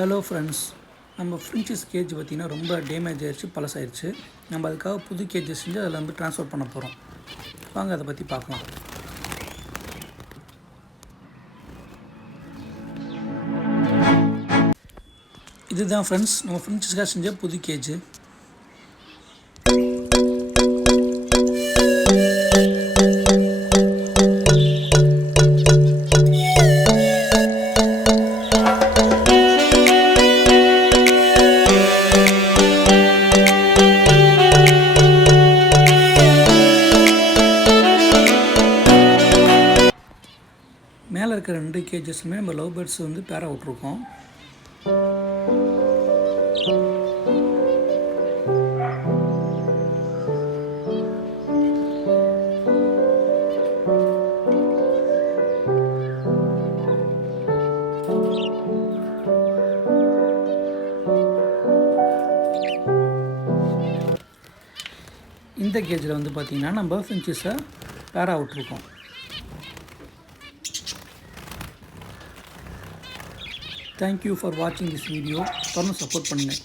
Hello friends, நம்ம ஃப்ரெண்ட்ஸஸ் gauge பார்த்திங்கன்னா ரொம்ப டேமேஜ் ஆகிடுச்சு, பழசாயிடுச்சு. நம்ம அதுக்காக புது கேஜஸ் செஞ்சு அதில் வந்து ட்ரான்ஸ்ஃபர் பண்ண போகிறோம். வாங்க அதை பற்றி பார்க்கலாம். இதுதான் ஃப்ரெண்ட்ஸ் நம்ம ஃப்ரெண்ட்ஸஸ்க்காக செஞ்ச புது கேஜ். மேலே இருக்கிற 2 கேஜஸ்மே நம்ம லவ் பேர்ட்ஸ் வந்து பேரா விட்ருக்கோம். இந்த கேஜில் வந்து பார்த்திங்கன்னா நம்ம ஃபின்ச்சஸை பேரா விட்ருக்கோம். Thank you for watching this video. தொடர்ந்து சப்போர்ட் பண்ணுங்கள்.